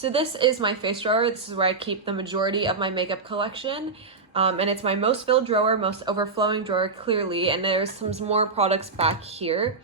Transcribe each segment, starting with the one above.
So this is my face drawer. This is where I keep the majority of my makeup collection. And it's my most filled drawer, most overflowing drawer, clearly. And there's some more products back here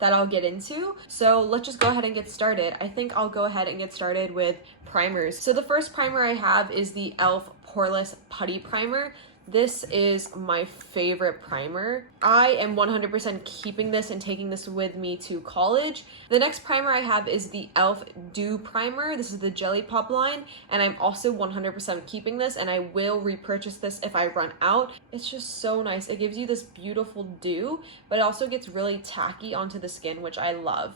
that I'll get into. So let's just go ahead and get started. I think I'll go ahead and get started with primers. So the first primer I have is the e.l.f. Poreless Putty Primer. This is my favorite primer. I am 100% keeping this and taking this with me to college. The next primer I have is the e.l.f. Dew Primer. This is the Jelly Pop line, and I'm also 100% keeping this, and I will repurchase this if I run out. It's just so nice. It gives you this beautiful dew, but it also gets really tacky onto the skin, which I love.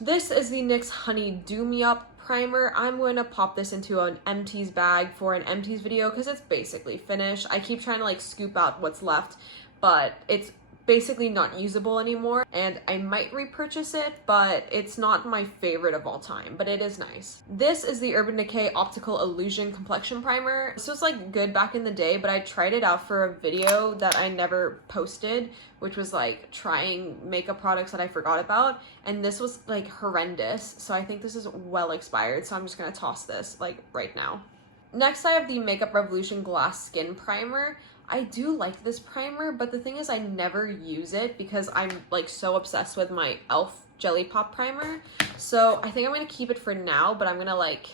This is the NYX Honey Dew Me Up primer. I'm going to pop this into an empties bag for an empties video because it's basically finished. I keep trying to like scoop out what's left, but it's basically not usable anymore, and I might repurchase it, but it's not my favorite of all time, but it is nice. This is the Urban Decay Optical Illusion Complexion Primer. This was like good back in the day, but I tried it out for a video that I never posted, which was like trying makeup products that I forgot about, and this was like horrendous, so I think this is well expired, so I'm just gonna toss this like right now. Next, I have the Makeup Revolution Glass Skin Primer. I do like this primer, but the thing is I never use it because I'm like so obsessed with my e.l.f. Jelly Pop primer. So I think I'm gonna keep it for now, but I'm gonna like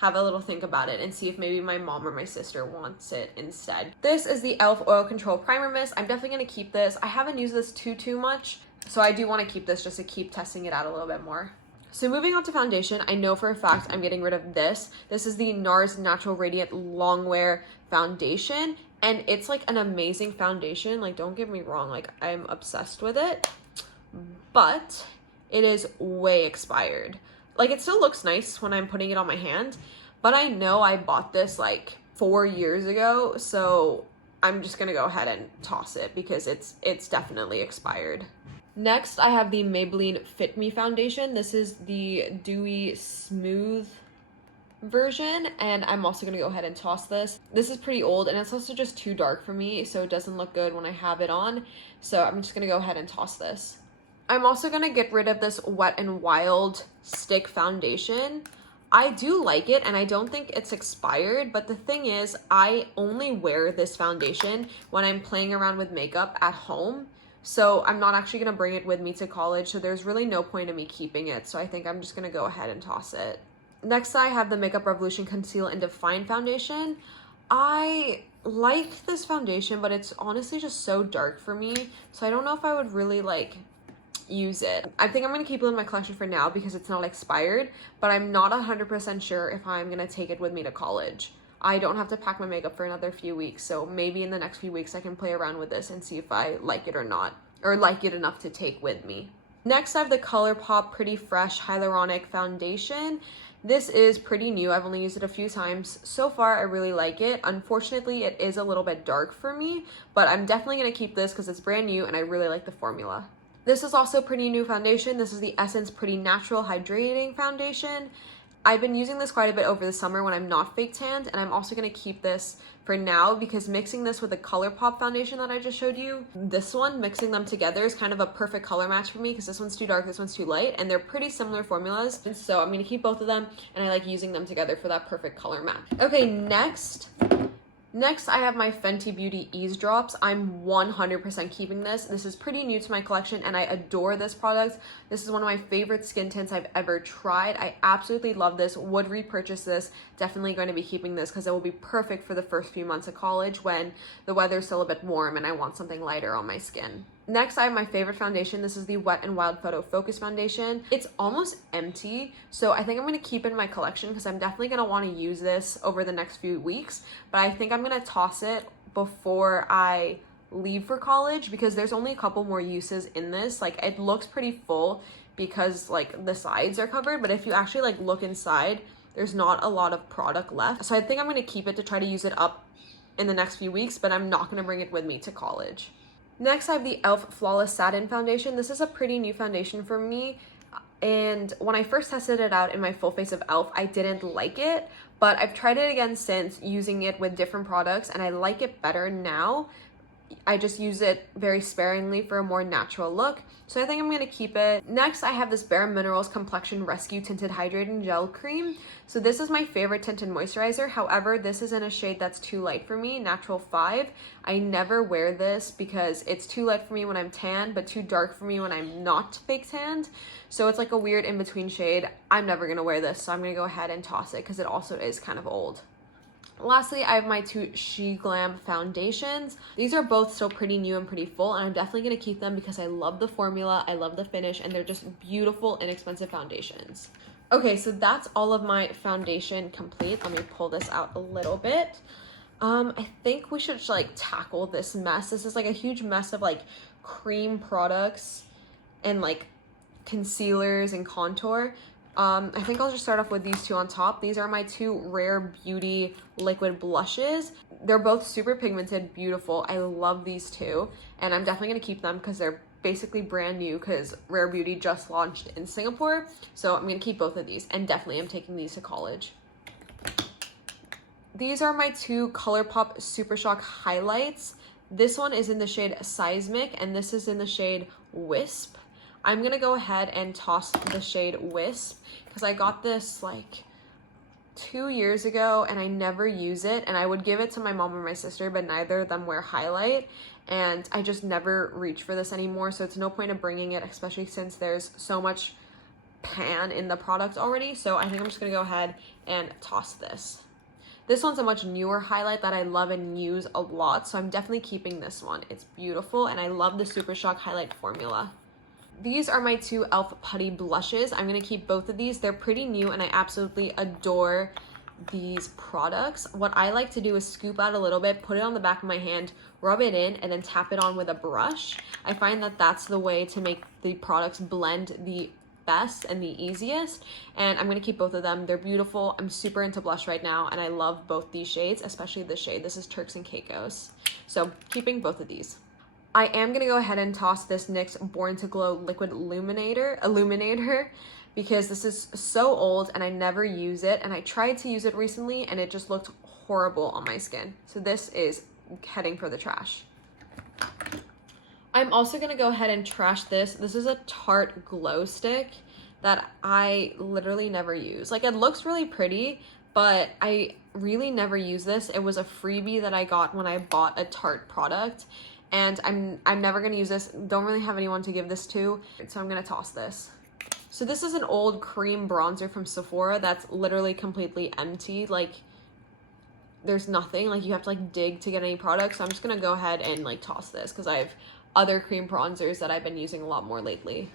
have a little think about it and see if maybe my mom or my sister wants it instead. This is the e.l.f. Oil Control Primer Mist. I'm definitely gonna keep this. I haven't used this too much, so I do want to keep this just to keep testing it out a little bit more. So moving on to foundation, I know for a fact I'm getting rid of this. This is the Nars Natural Radiant Longwear Foundation, and it's like an amazing foundation. Like, don't get me wrong, like I'm obsessed with it, but it is way expired. Like, it still looks nice when I'm putting it on my hand, but I know I bought this like 4 years ago, so I'm just gonna go ahead and toss it because it's definitely expired. Next, I have the Maybelline Fit Me Foundation. This is the Dewy Smooth version, and I'm also gonna go ahead and toss this. This is pretty old, and it's also just too dark for me, so it doesn't look good when I have it on, so I'm just gonna go ahead and toss this. I'm also gonna get rid of this Wet n Wild Stick Foundation. I do like it, and I don't think it's expired, but the thing is, I only wear this foundation when I'm playing around with makeup at home. So I'm not actually going to bring it with me to college, so there's really no point in me keeping it, so I think I'm just going to go ahead and toss it. Next, I have the Makeup Revolution Conceal and Define Foundation. I like this foundation, but it's honestly just so dark for me, so I don't know if I would really like use it. I think I'm going to keep it in my collection for now because it's not expired, but I'm not 100% sure if I'm going to take it with me to college. I don't have to pack my makeup for another few weeks, so maybe in the next few weeks I can play around with this and see if I like it or not, or like it enough to take with me. Next, I have the Colourpop Pretty Fresh Hyaluronic Foundation. This is pretty new. I've only used it a few times. So far, I really like it. Unfortunately, it is a little bit dark for me, but I'm definitely going to keep this because it's brand new and I really like the formula. This is also a pretty new foundation. This is the Essence Pretty Natural Hydrating Foundation. I've been using this quite a bit over the summer when I'm not fake tanned, and I'm also going to keep this for now because mixing this with the Colourpop foundation that I just showed you, this one, mixing them together is kind of a perfect color match for me because this one's too dark, this one's too light, and they're pretty similar formulas, and so I'm going to keep both of them, and I like using them together for that perfect color match. Okay, next I have my Fenty Beauty Ease Drops. I'm 100% keeping this. This is pretty new to my collection and I adore this product. This is one of my favorite skin tints I've ever tried. I absolutely love this, would repurchase this. Definitely going to be keeping this because it will be perfect for the first few months of college when the weather's still a bit warm and I want something lighter on my skin. Next, I have my favorite foundation. This is the Wet n Wild Photo Focus Foundation. It's almost empty, so I think I'm going to keep it in my collection because I'm definitely going to want to use this over the next few weeks, but I think I'm going to toss it before I leave for college because there's only a couple more uses in this. Like, it looks pretty full because like the sides are covered, but if you actually like look inside, there's not a lot of product left. So I think I'm going to keep it to try to use it up in the next few weeks, but I'm not going to bring it with me to college. Next, I have the e.l.f. Flawless Satin Foundation. This is a pretty new foundation for me, and when I first tested it out in my full face of e.l.f., I didn't like it, but I've tried it again since using it with different products, and I like it better now. I just use it very sparingly for a more natural look. So I think I'm gonna keep it. Next, I have this Bare Minerals Complexion Rescue Tinted Hydrating Gel Cream. So this is my favorite tinted moisturizer. However, this is in a shade that's too light for me, Natural 5. I never wear this because it's too light for me when I'm tan, but too dark for me when I'm not fake tanned. So it's like a weird in-between shade. I'm never gonna wear this, so I'm gonna go ahead and toss it because it also is kind of old. Lastly, I have my two Glam Foundations. These are both still pretty new and pretty full, and I'm definitely going to keep them because I love the formula, I love the finish, and they're just beautiful, inexpensive foundations. Okay, so that's all of my foundation complete. Let me pull this out a little bit. I think we should like tackle this mess. This is like a huge mess of like cream products and like concealers and contour. I think I'll just start off with these two on top. These are my two Rare Beauty liquid blushes. They're both super pigmented, beautiful. I love these two, and I'm definitely gonna keep them because they're basically brand new because Rare Beauty just launched in Singapore. So I'm gonna keep both of these, and definitely I'm taking these to college. These are my two Colourpop Super Shock highlights. This one is in the shade Seismic, and this is in the shade Wisp. I'm gonna go ahead and toss the shade Wisp because I got this like 2 years ago and I never use it, and I would give it to my mom or my sister, but neither of them wear highlight, and I just never reach for this anymore, so it's no point of bringing it, especially since there's so much pan in the product already. So I think I'm just gonna go ahead and toss this. This one's a much newer highlight that I love and use a lot, so I'm definitely keeping this one. It's beautiful, and I love the Super Shock highlight formula. These are my two e.l.f. Putty Blushes. I'm going to keep both of these. They're pretty new, and I absolutely adore these products. What I like to do is scoop out a little bit, put it on the back of my hand, rub it in, and then tap it on with a brush. I find that that's the way to make the products blend the best and the easiest, and I'm going to keep both of them. They're beautiful. I'm super into blush right now, and I love both these shades, especially this shade. This is Turks and Caicos. So keeping both of these. I am going to go ahead and toss this NYX Born to Glow Liquid Illuminator because this is so old and I never use it, and I tried to use it recently and it just looked horrible on my skin. So this is heading for the trash. I'm also going to go ahead and trash this. This is a Tarte glow stick that I literally never use. Like, it looks really pretty, but I really never use this. It was a freebie that I got when I bought a Tarte product, and I'm never gonna use this. Don't really have anyone to give this to, so I'm gonna toss this. So this is an old cream bronzer from Sephora that's literally completely empty. Like, there's nothing, like you have to like dig to get any product. So I'm just gonna go ahead and like toss this because I have other cream bronzers that I've been using a lot more lately.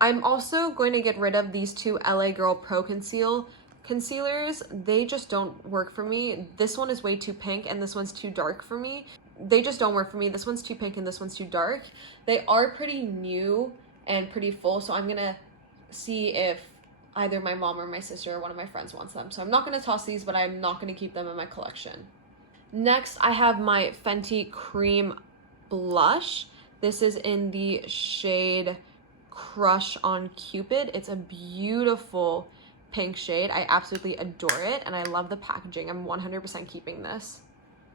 I'm also going to get rid of these two LA Girl Pro concealers. They just don't work for me. This one is way too pink and this one's too dark for me. They just don't work for me. This one's too pink and this one's too dark. They are pretty new and pretty full, so I'm gonna see if either my mom or my sister or one of my friends wants them. So I'm not gonna toss these, but I'm not gonna keep them in my collection. Next, I have my Fenty Cream Blush. This is in the shade Crush on Cupid. It's a beautiful pink shade. I absolutely adore it, and I love the packaging. I'm 100% keeping this.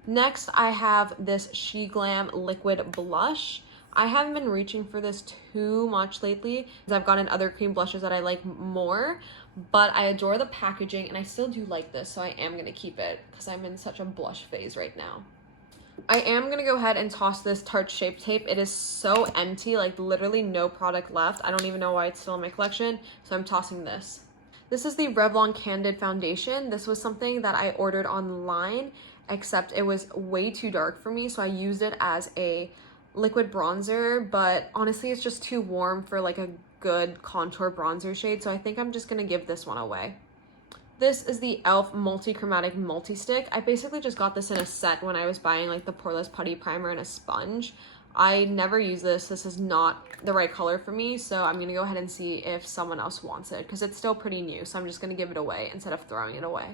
Next, I have this Glam Liquid Blush. I haven't been reaching for this too much lately because I've gotten other cream blushes that I like more, but I adore the packaging and I still do like this, so I am going to keep it because I'm in such a blush phase right now. I am going to go ahead and toss this Tarte Shape Tape. It is so empty, like literally no product left. I don't even know why it's still in my collection, so I'm tossing this. This is the Revlon Candid Foundation. This was something that I ordered online, except it was way too dark for me, so I used it as a liquid bronzer, but honestly it's just too warm for like a good contour bronzer shade, so I think I'm just gonna give this one away. This is the e.l.f. Multi-Chromatic Multi-Stick. I basically just got this in a set when I was buying like the Poreless Putty Primer and a sponge. I never use this. This is not the right color for me, so I'm gonna go ahead and see if someone else wants it because it's still pretty new, so I'm just gonna give it away instead of throwing it away.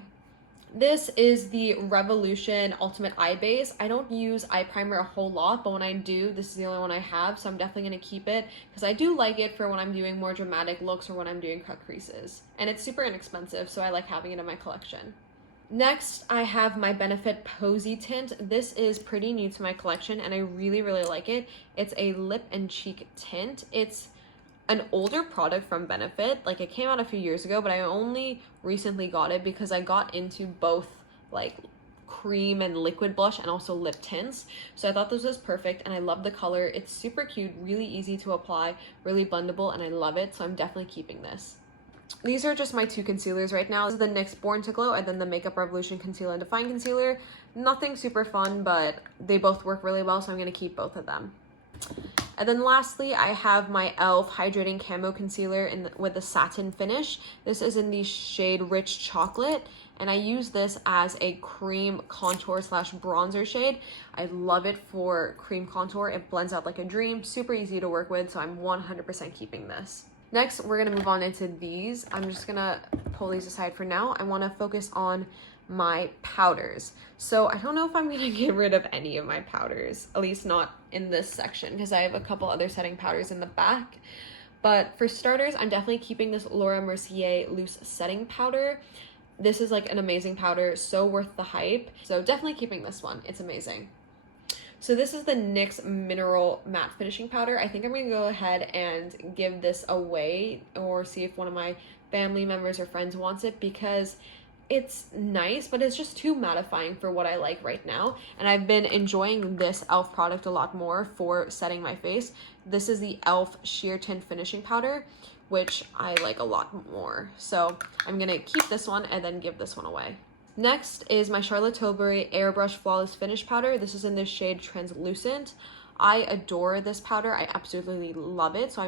This is the Revolution Ultimate Eye Base. I don't use eye primer a whole lot, but when I do, this is the only one I have, so I'm definitely going to keep it because I do like it for when I'm doing more dramatic looks or when I'm doing cut creases. And it's super inexpensive, so I like having it in my collection. Next, I have my Benefit Posey tint. This is pretty new to my collection and I really, really like it. It's a lip and cheek tint. It's an older product from Benefit. Like, it came out a few years ago, but I only recently got it because I got into both like cream and liquid blush and also lip tints. So I thought this was perfect and I love the color. It's super cute, really easy to apply, really blendable, and I love it. So I'm definitely keeping this. These are just my two concealers right now. This is the NYX Born to Glow and then the Makeup Revolution Concealer and Define Concealer. Nothing super fun, but they both work really well, so I'm going to keep both of them. And then lastly, I have my e.l.f. Hydrating Camo Concealer with the satin finish. This is in the shade Rich Chocolate, and I use this as a cream contour slash bronzer shade. I love it for cream contour. It blends out like a dream, super easy to work with, so I'm 100% keeping this. Next, we're gonna move on into these. I'm just gonna pull these aside for now. I wanna focus on my powders. So I don't know if I'm gonna get rid of any of my powders, at least not in this section, because I have a couple other setting powders in the back. But for starters, I'm definitely keeping this Laura Mercier Loose Setting Powder. This is like an amazing powder, so worth the hype. So definitely keeping this one, it's amazing. So this is the NYX Mineral Matte Finishing Powder. I think I'm going to go ahead and give this away or see if one of my family members or friends wants it because it's nice, but it's just too mattifying for what I like right now. And I've been enjoying this e.l.f. product a lot more for setting my face. This is the e.l.f. Sheer Tint Finishing Powder, which I like a lot more. So I'm going to keep this one and then give this one away. Next is my Charlotte Tilbury Airbrush Flawless Finish Powder. This is in the shade Translucent. I adore this powder. I absolutely love it. So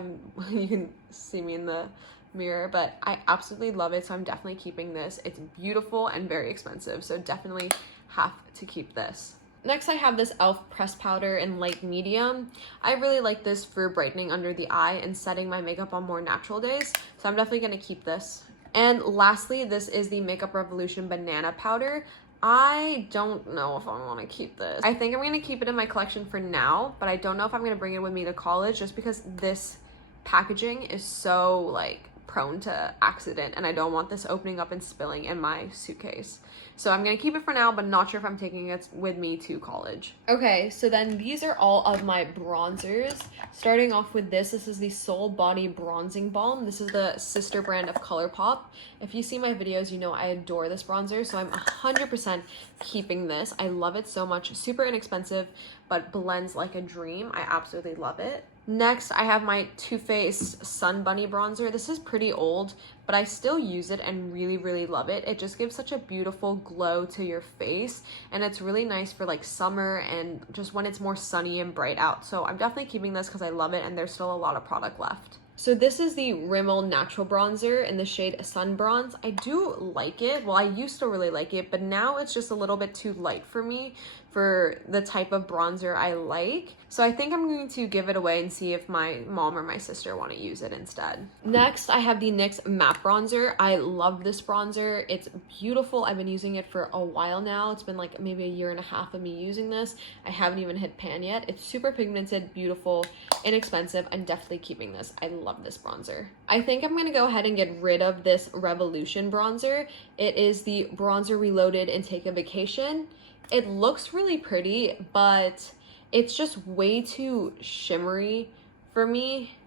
you can see me in the mirror, but I absolutely love it. So I'm definitely keeping this. It's beautiful and very expensive. So definitely have to keep this. Next, I have this e.l.f. pressed powder in light medium. I really like this for brightening under the eye and setting my makeup on more natural days. So I'm definitely going to keep this. And lastly, this is the Makeup Revolution Banana Powder. I don't know if I want to keep this. I think I'm going to keep it in my collection for now, but I don't know if I'm going to bring it with me to college just because this packaging is so like prone to accident and I don't want this opening up and spilling in my suitcase. So I'm going to keep it for now, but not sure if I'm taking it with me to college. Okay, so then these are all of my bronzers. Starting off with this is the Soul Body Bronzing Balm. This is the sister brand of Colourpop. If you see my videos, you know I adore this bronzer, so I'm 100% keeping this. I love it so much. Super inexpensive, but blends like a dream. I absolutely love it. Next, I have my Too Faced Sun Bunny Bronzer. This is pretty old, but I still use it and really, really love it. It just gives such a beautiful glow to your face, and it's really nice for like summer and just when it's more sunny and bright out. So I'm definitely keeping this because I love it and there's still a lot of product left. So this is the Rimmel Natural Bronzer in the shade Sun Bronze. I do like it. Well, I used to really like it, but now it's just a little bit too light for me for the type of bronzer I like. So I think I'm going to give it away and see if my mom or my sister want to use it instead. Next, I have the NYX Matte Bronzer. I love this bronzer. It's beautiful. I've been using it for a while now. It's been like maybe a year and a half of me using this. I haven't even hit pan yet. It's super pigmented, beautiful, inexpensive. I'm definitely keeping this. I love this bronzer. I think I'm going to go ahead and get rid of this Revolution bronzer. It is the Bronzer Reloaded and Take a Vacation. It looks really pretty, but it's just way too shimmery for me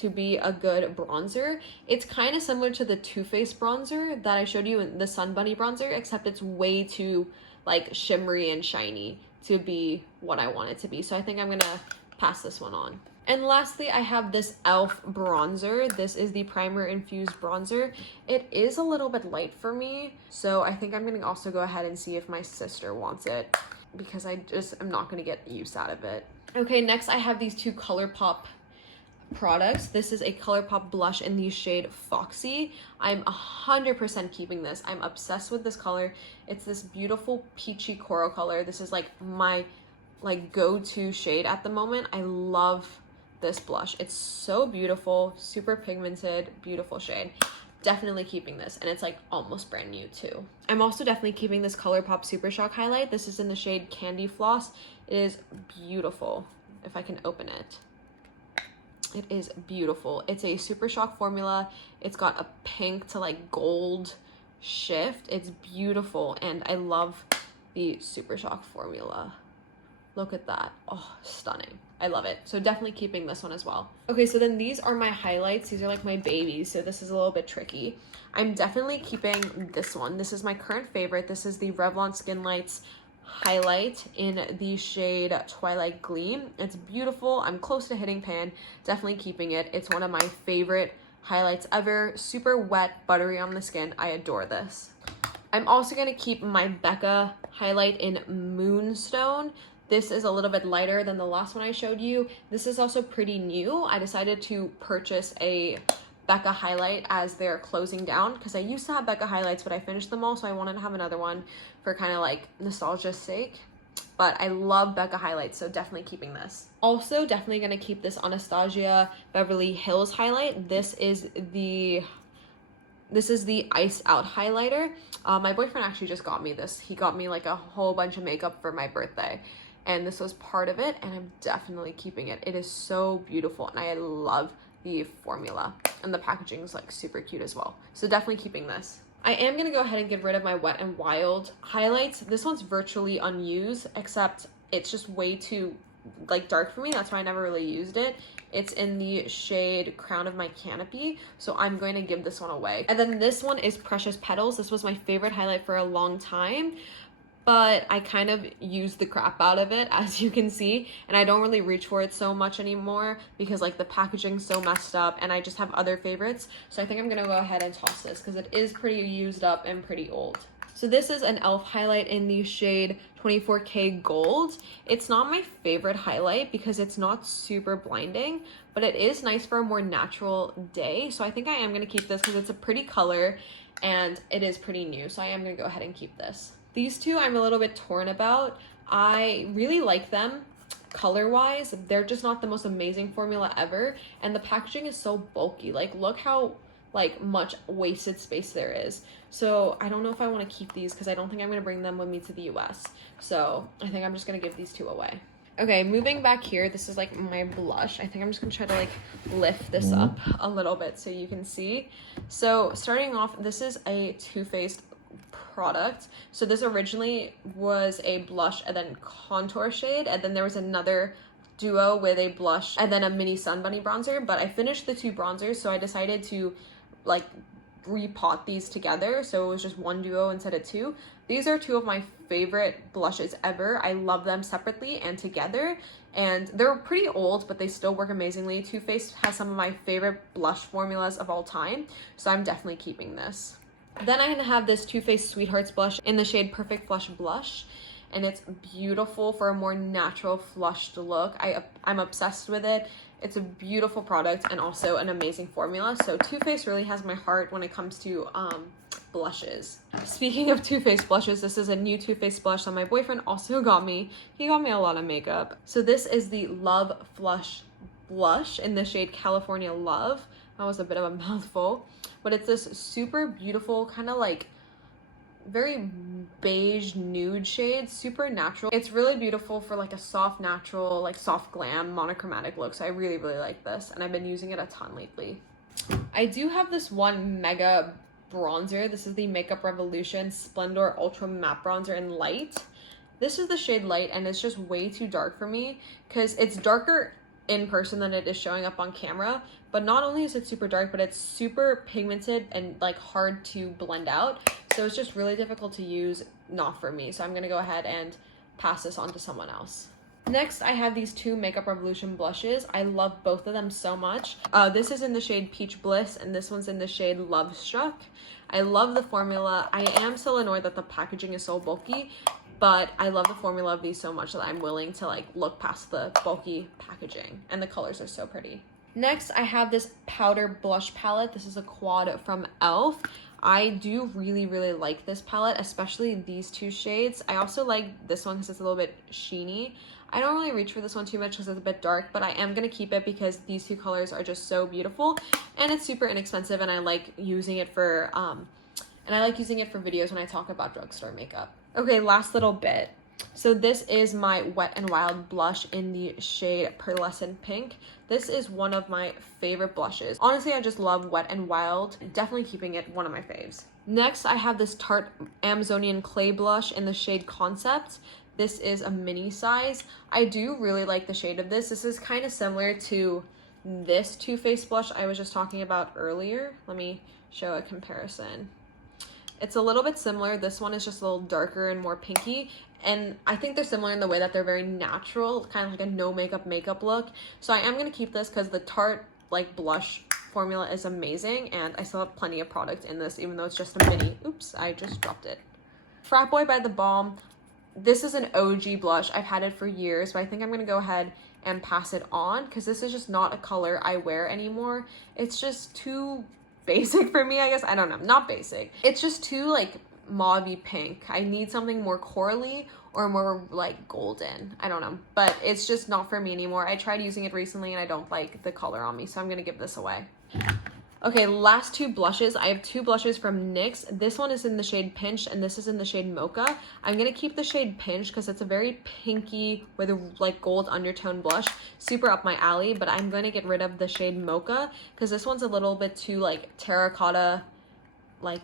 to be a good bronzer. It's kind of similar to the Too Faced bronzer that I showed you in the Sun Bunny bronzer, except it's way too like shimmery and shiny to be what I want it to be. So I think I'm gonna pass this one on. And lastly, I have this e.l.f. bronzer. This is the Primer Infused Bronzer. It is a little bit light for me, so I think I'm going to also go ahead and see if my sister wants it because I just am not going to get use out of it. Okay, next I have these two Colourpop products. This is a Colourpop blush in the shade Foxy. I'm 100% keeping this. I'm obsessed with this color. It's this beautiful peachy coral color. This is like my go-to shade at the moment. I love this blush. It's so beautiful, super pigmented, beautiful shade. Definitely keeping this, and it's like almost brand new too. I'm also definitely keeping this Colourpop Super Shock highlight. This is in the shade Candy Floss. It is beautiful. If I can open it. It is beautiful. It's a Super Shock formula. It's got a pink to like gold shift. It's beautiful, and I love the Super Shock formula. Look at that. Oh, stunning. I love it. So definitely keeping this one as well. Okay, so then these are my highlights. These are like my babies, so this is a little bit tricky. I'm definitely keeping this one. This is my current favorite. This is the Revlon Skin Lights highlight in the shade Twilight Gleam. It's beautiful. I'm close to hitting pan. Definitely keeping it. It's one of my favorite highlights ever. Super wet, buttery on the skin. I adore this. I'm also going to keep my Becca highlight in Moonstone. This is a little bit lighter than the last one I showed you. This is also pretty new. I decided to purchase a Becca highlight as they're closing down, because I used to have Becca highlights, but I finished them all, so I wanted to have another one for kind of like nostalgia's sake. But I love Becca highlights, so definitely keeping this. Also, definitely going to keep this Anastasia Beverly Hills highlight. This is the Ice Out highlighter. My boyfriend actually just got me this. He got me like a whole bunch of makeup for my birthday, and this was part of it, and I'm definitely keeping it. It is so beautiful, and I love the formula, and the packaging is like super cute as well. So definitely keeping this. I am going to go ahead and get rid of my Wet n Wild highlights. This one's virtually unused, except it's just way too like dark for me. That's why I never really used it. It's in the shade Crown of My Canopy, so I'm going to give this one away. And then this one is Precious Petals. This was my favorite highlight for a long time, but I kind of used the crap out of it, as you can see, and I don't really reach for it so much anymore because like the packaging's so messed up, and I just have other favorites. So I think I'm gonna go ahead and toss this because it is pretty used up and pretty old. So this is an e.l.f. highlight in the shade 24K Gold. It's not my favorite highlight because it's not super blinding, but it is nice for a more natural day. So I think I am gonna keep this because it's a pretty color and it is pretty new. So I am gonna go ahead and keep this. These two I'm a little bit torn about. I really like them color-wise. They're just not the most amazing formula ever, and the packaging is so bulky. Like, look how like much wasted space there is. So I don't know if I want to keep these because I don't think I'm going to bring them with me to the US. So I think I'm just going to give these two away. Okay, moving back here, this is like my blush. I think I'm just gonna try to like lift this up a little bit so you can see. So starting off, this is a Too Faced product. So this originally was a blush and then contour shade, and then there was another duo with a blush and then a mini Sun Bunny bronzer, but I finished the two bronzers, so I decided to like repot these together, so it was just one duo instead of two. These are two of my favorite blushes ever. I love them separately and together, and they're pretty old, but they still work amazingly. Too Faced has some of my favorite blush formulas of all time, so I'm definitely keeping this. Then I have this Too Faced Sweethearts blush in the shade Perfect Flush Blush, and it's beautiful for a more natural flushed look. I'm obsessed with it. It's a beautiful product and also an amazing formula. So Too Faced really has my heart when it comes to blushes. Speaking of Too Faced blushes, this is a new Too Faced blush that my boyfriend also got me. He got me a lot of makeup. So this is the Love Flush blush in the shade California Love. That was a bit of a mouthful, but it's this super beautiful kind of like very beige nude shade, super natural. It's really beautiful for like a soft natural, like soft glam monochromatic look. So I really like this, and I've been using it a ton lately. I do have this one mega bronzer. This is the Makeup Revolution Splendor Ultra Matte Bronzer in Light. This is the shade Light, and it's just way too dark for me because it's darker in person than it is showing up on camera. But not only is it super dark, but it's super pigmented and like hard to blend out. So it's just really difficult to use, not for me. So I'm gonna go ahead and pass this on to someone else. Next, I have these two Makeup Revolution blushes. I love both of them so much. This is in the shade Peach Bliss, and this one's in the shade Love Struck. I love the formula. I am still annoyed that the packaging is so bulky, but I love the formula of these so much that I'm willing to like look past the bulky packaging, and the colors are so pretty. Next, I have this powder blush palette. This is a quad from e.l.f. I do really like this palette, especially these two shades. I also like this one because it's a little bit sheeny. I don't really reach for this one too much because it's a bit dark, but I am going to keep it because these two colors are just so beautiful, and it's super inexpensive, and I like using it for videos when I talk about drugstore makeup. Okay, last little bit. So this is my Wet n Wild blush in the shade Pearlescent Pink. This is one of my favorite blushes. Honestly, I just love Wet n Wild. Definitely keeping it one of my faves. Next, I have this Tarte Amazonian Clay Blush in the shade Concept. This is a mini size. I do really like the shade of this. This is kind of similar to this Too Faced blush I was just talking about earlier. Let me show a comparison. It's a little bit similar. This one is just a little darker and more pinky. And I think they're similar in the way that they're very natural, kind of like a no makeup look. So I am going to keep this because the Tarte like blush formula is amazing, and I still have plenty of product in this, even though it's just a mini. Oops, I just dropped it. Frat Boy by the Balm. This is an OG blush. I've had it for years, but I think I'm going to go ahead and pass it on because this is just not a color I wear anymore. It's just too basic for me, I guess. I don't know, not basic. It's just too like mauve-y pink. I need something more corally or more like golden. I don't know, but it's just not for me anymore. I tried using it recently and I don't like the color on me, so I'm gonna give this away. Okay, last two blushes. I have two blushes from NYX. This one is in the shade Pinched and this is in the shade Mocha. I'm gonna keep the shade Pinched because it's a very pinky with a like gold undertone blush. Super up my alley, but I'm gonna get rid of the shade Mocha because this one's a little bit too like terracotta, like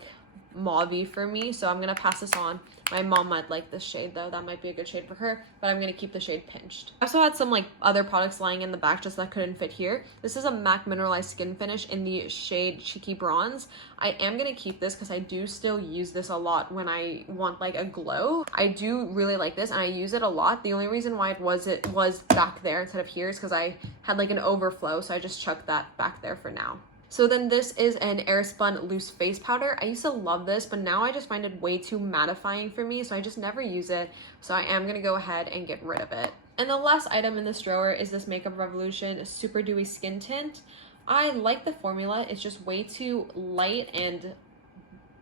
mauve-y for me, so I'm gonna pass this on. My mom might like this shade though. That might be a good shade for her, but I'm gonna keep the shade Pinched. I also had some like other products lying in the back just that couldn't fit here. This is a MAC Mineralized Skin Finish in the shade Cheeky Bronze. I am gonna keep this because I do still use this a lot when I want like a glow. I do really like this and I use it a lot. The only reason why it was back there instead of here is because I had like an overflow, so I just chucked that back there for now. So then this is an Airspun loose face powder. I used to love this, but now I just find it way too mattifying for me, so I just never use it. So I am gonna go ahead and get rid of it. And the last item in this drawer is this Makeup Revolution Super Dewy Skin Tint. I like the formula. It's just way too light and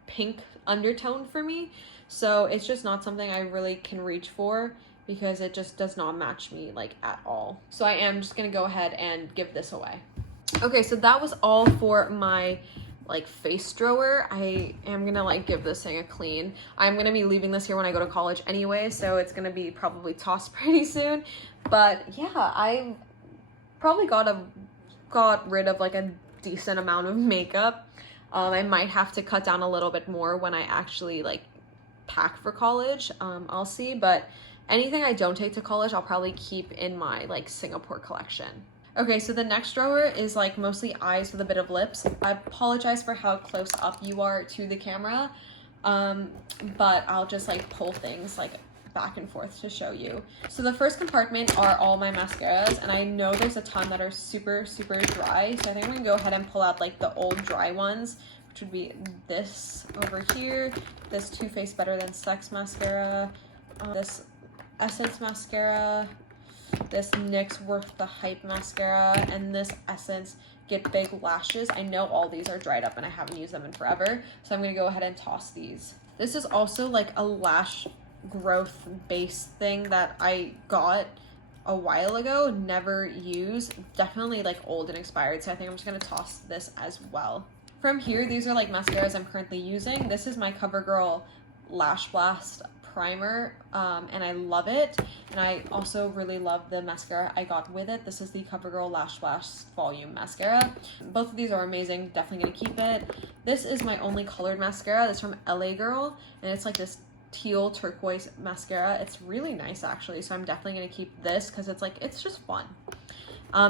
pink undertone for me. So it's just not something I really can reach for because it just does not match me like at all. So I am just gonna go ahead and give this away. Okay, so that was all for my like face drawer. I am gonna like give this thing a clean. I'm gonna be leaving this here when I go to college anyway, so it's gonna be probably tossed pretty soon. But yeah, I probably got rid of like a decent amount of makeup. I might have to cut down a little bit more when I actually like pack for college. I'll see, but anything I don't take to college, I'll probably keep in my like Singapore collection. Okay, so the next drawer is like mostly eyes with a bit of lips. I apologize for how close up you are to the camera, but I'll just like pull things like back and forth to show you. So the first compartment are all my mascaras, and I know there's a ton that are super dry, so I think I'm gonna go ahead and pull out like the old dry ones, which would be this over here, this Too Faced Better Than Sex mascara, this Essence mascara, this NYX Worth the Hype mascara, and this Essence Get Big Lashes. I know all these are dried up and I haven't used them in forever, so I'm gonna go ahead and toss these. This is also like a lash growth base thing that I got a while ago, never used, definitely like old and expired, so I think I'm just gonna toss this as well. From here, these are like mascaras I'm currently using. This is my CoverGirl Lash Blast primer, and I love it, and I also really love the mascara I got with it. This is the CoverGirl Lash Blast Volume Mascara. Both of these are amazing, definitely gonna keep it. This is my only colored mascara. This is from LA Girl, and it's like this teal turquoise mascara. It's really nice actually, so I'm definitely gonna keep this because it's just fun.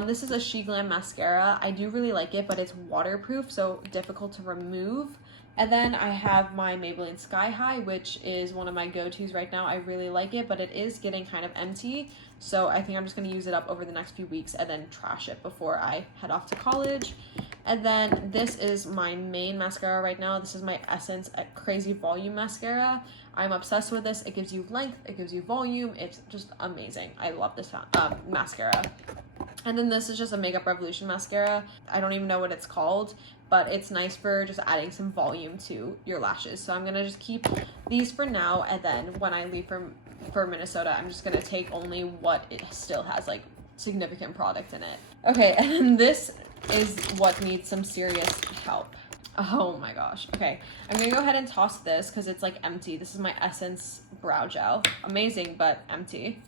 This is a She Glam mascara. I do really like it, but it's waterproof, so difficult to remove. And then I have my Maybelline Sky High, which is one of my go-tos right now. I really like it, but it is getting kind of empty. So I think I'm just going to use it up over the next few weeks and then trash it before I head off to college. And then this is my main mascara right now. This is my Essence Crazy Volume Mascara. I'm obsessed with this. It gives you length, it gives you volume. It's just amazing. I love this mascara. And then this is just a Makeup Revolution mascara. I don't even know what it's called, but it's nice for just adding some volume to your lashes. So I'm gonna just keep these for now, and then when I leave for Minnesota, I'm just gonna take only what it still has like significant product in it. Okay, and this is what needs some serious help. Oh my gosh. Okay, I'm gonna go ahead and toss this because it's like empty. This is my Essence Brow Gel. Amazing, but empty.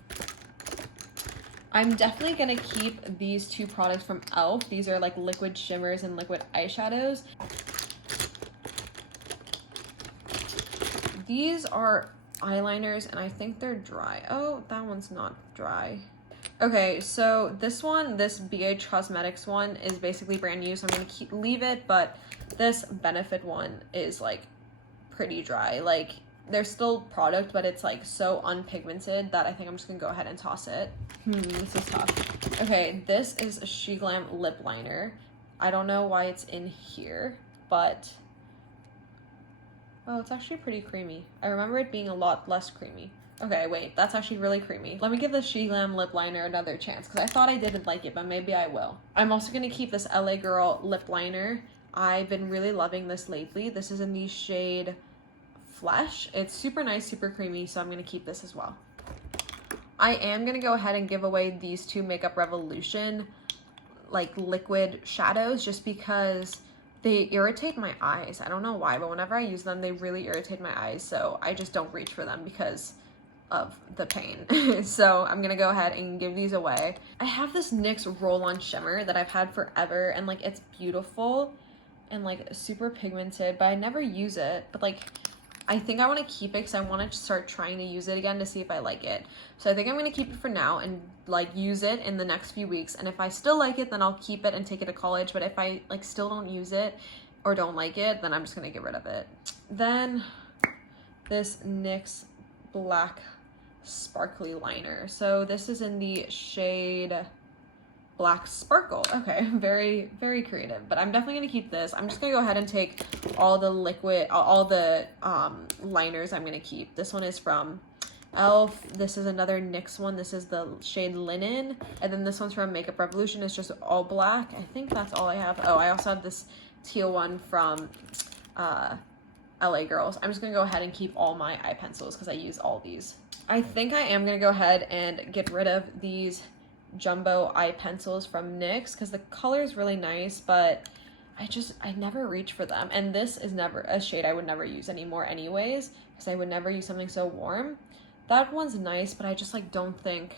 I'm definitely gonna keep these two products from e.l.f. These are like liquid shimmers and liquid eyeshadows. These are eyeliners, and I think they're dry. Oh, that one's not dry. Okay, so this one, this BH Cosmetics one, is basically brand new, so I'm gonna leave it, but this Benefit one is like pretty dry. Like, there's still product, but it's like so unpigmented that I think I'm just gonna go ahead and toss it. This is tough. Okay, this is a SheGlam lip liner. I don't know why it's in here, but oh, it's actually pretty creamy. I remember it being a lot less creamy. Okay, wait, that's actually really creamy. Let me give the SheGlam lip liner another chance, because I thought I didn't like it, but maybe I will. I'm also gonna keep this LA Girl lip liner. I've been really loving this lately. This is in the shade Flesh. It's super nice, super creamy, so I'm gonna keep this as well. I am gonna go ahead and give away these two Makeup Revolution like liquid shadows, just because they irritate my eyes. I don't know why, but whenever I use them, they really irritate my eyes, so I just don't reach for them because of the pain. So I'm gonna go ahead and give these away. I have this NYX Roll-On Shimmer that I've had forever, and like it's beautiful and like super pigmented, but I never use it. But like, I think I want to keep it because I want to start trying to use it again to see if I like it. So I think I'm going to keep it for now and like use it in the next few weeks. And if I still like it, then I'll keep it and take it to college. But if I like still don't use it or don't like it, then I'm just going to get rid of it. Then this NYX Black Sparkly Liner. So this is in the shade Black Sparkle. Okay, very, very creative, but I'm definitely gonna keep this. I'm just gonna go ahead and take all the liquid, all the liners I'm gonna keep. This one is from e.l.f. This is another NYX one. This is the shade Linen. And then this one's from Makeup Revolution. It's just all black. I think that's all I have. Oh, I also have this teal one from LA Girls. I'm just gonna go ahead and keep all my eye pencils because I use all these. I think I am gonna go ahead and get rid of these jumbo eye pencils from NYX because the color is really nice, but I never reach for them, and this is never a shade I would never use anymore anyways, because I would never use something so warm. That one's nice, but I just like don't think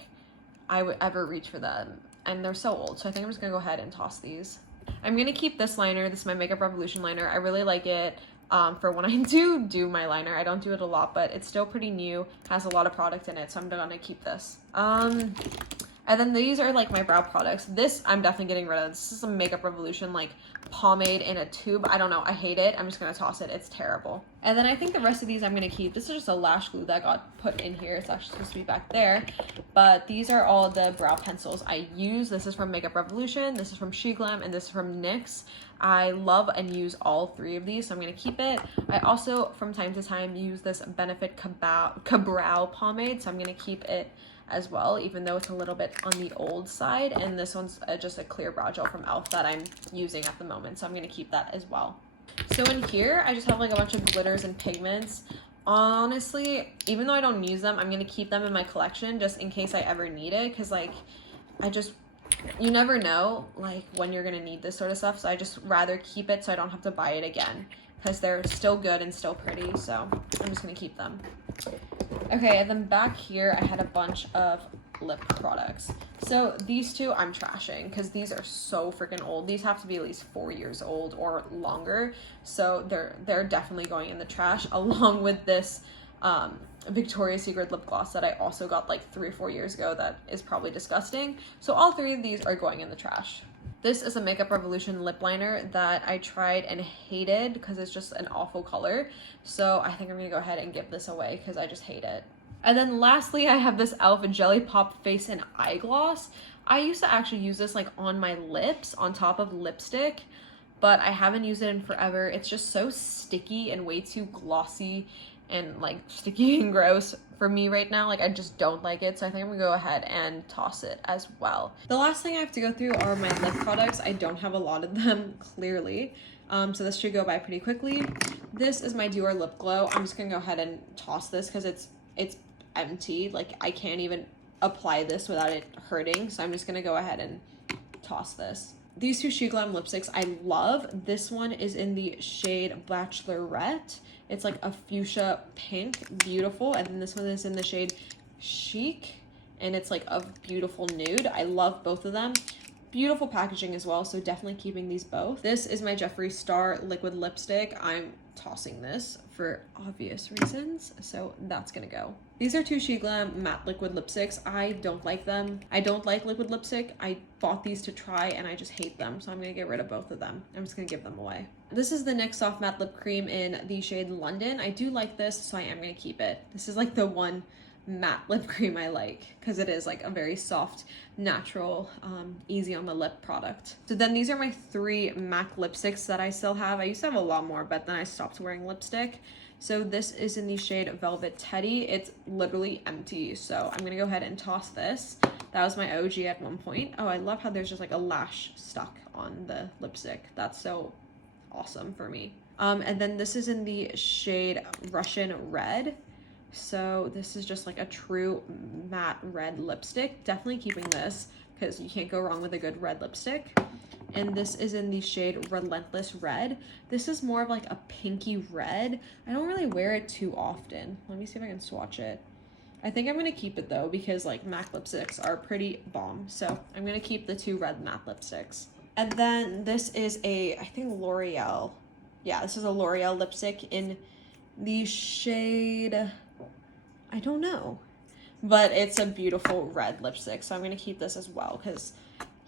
I would ever reach for them, and they're so old, so I think I'm just gonna go ahead and toss these. I'm gonna keep this liner. This is my Makeup Revolution liner. I really like it for when I do my liner. I don't do it a lot, but it's still pretty new, has a lot of product in it, so I'm gonna keep this. And then these are like my brow products. This I'm definitely getting rid of. This is a Makeup Revolution like pomade in a tube. I don't know, I hate it. I'm just gonna toss it. It's terrible. And then I think the rest of these I'm gonna keep. This is just a lash glue that got put in here. It's actually supposed to be back there. But these are all the brow pencils I use. This is from Makeup Revolution, this is from SheGlam, and this is from NYX. I love and use all three of these, so I'm gonna keep it. I also, from time to time, use this Benefit Ka-Brow pomade, so I'm gonna keep it as well, even though it's a little bit on the old side. And this one's just a clear brow gel from e.l.f. that I'm using at the moment, so I'm gonna keep that as well. So in here, I just have like a bunch of glitters and pigments. Honestly, even though I don't use them, I'm gonna keep them in my collection just in case I ever need it, because like, you never know like when you're gonna need this sort of stuff, so I just rather keep it so I don't have to buy it again, because they're still good and still pretty, so I'm just gonna keep them. Okay, and then back here I had a bunch of lip products. So these two I'm trashing because these are so freaking old. These have to be at least 4 years old or longer, so they're definitely going in the trash, along with this Victoria's Secret lip gloss that I also got like 3 or 4 years ago that is probably disgusting. So all three of these are going in the trash. This is a Makeup Revolution lip liner that I tried and hated because it's just an awful color. So I think I'm gonna go ahead and give this away because I just hate it. And then lastly, I have this e.l.f. Jelly Pop Face and Eye Gloss. I used to actually use this like on my lips on top of lipstick, but I haven't used it in forever. It's just so sticky and way too glossy and like sticky and gross for me right now. Like I just don't like it, so I think I'm gonna go ahead and toss it as well. The last thing I have to go through are my lip products. I don't have a lot of them, clearly, so this should go by pretty quickly. This is my Dior Lip Glow. I'm just gonna go ahead and toss this because it's empty. Like I can't even apply this without it hurting, so I'm just gonna go ahead and toss this. These two SheGlam lipsticks I love. This one is in the shade Bachelorette. It's like a fuchsia pink, beautiful. And then this one is in the shade Chic, and it's like a beautiful nude. I love both of them. Beautiful packaging as well, so definitely keeping these both. This is my Jeffree Star liquid lipstick. I'm tossing this for obvious reasons, so that's gonna go. These are two She Glam matte liquid lipsticks. I don't like them. I don't like liquid lipstick. I bought these to try and I just hate them, so I'm gonna get rid of both of them. I'm just gonna give them away. This is the NYX Soft Matte Lip Cream in the shade London. I do like this, so I am gonna keep it. This is like the one matte lip cream I like because it is like a very soft, natural, easy on the lip product. So then these are my 3 MAC lipsticks that I still have. I used to have a lot more, but then I stopped wearing lipstick. So this is in the shade Velvet Teddy. It's literally empty, so I'm gonna go ahead and toss this. That was my OG at one point. Oh, I love how there's just like a lash stuck on the lipstick. That's so awesome for me. And then this is in the shade Russian Red. So this is just like a true matte red lipstick. Definitely keeping this because you can't go wrong with a good red lipstick. And this is in the shade Relentless Red. This is more of like a pinky red. I don't really wear it too often. Let me see if I can swatch it. I think I'm gonna keep it though because like MAC lipsticks are pretty bomb. So I'm gonna keep the 2 red matte lipsticks. And then this is a, I think L'Oreal. Yeah, this is a L'Oreal lipstick in the shade, I don't know, but it's a beautiful red lipstick, so I'm gonna keep this as well because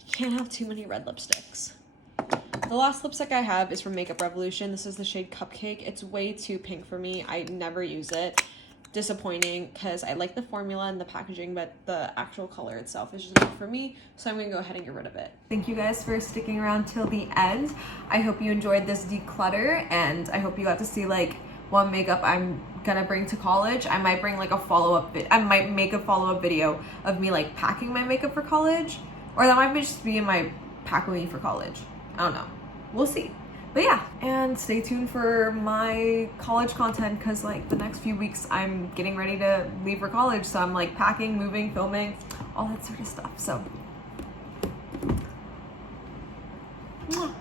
you can't have too many red lipsticks. The last lipstick I have is from Makeup Revolution. This is the shade Cupcake. It's way too pink for me. I never use it. Disappointing because I like the formula and the packaging, but the actual color itself is just not for me, so I'm gonna go ahead and get rid of it. Thank you guys for sticking around till the end. I hope you enjoyed this declutter, and I hope you got to see like what makeup I'm gonna bring to college. I might bring like a follow-up I might make a follow-up video of me like packing my makeup for college, or that might just be in my pack with me for college. I don't know, we'll see. But yeah, and stay tuned for my college content because like the next few weeks I'm getting ready to leave for college, so I'm like packing, moving, filming, all that sort of stuff. So mwah.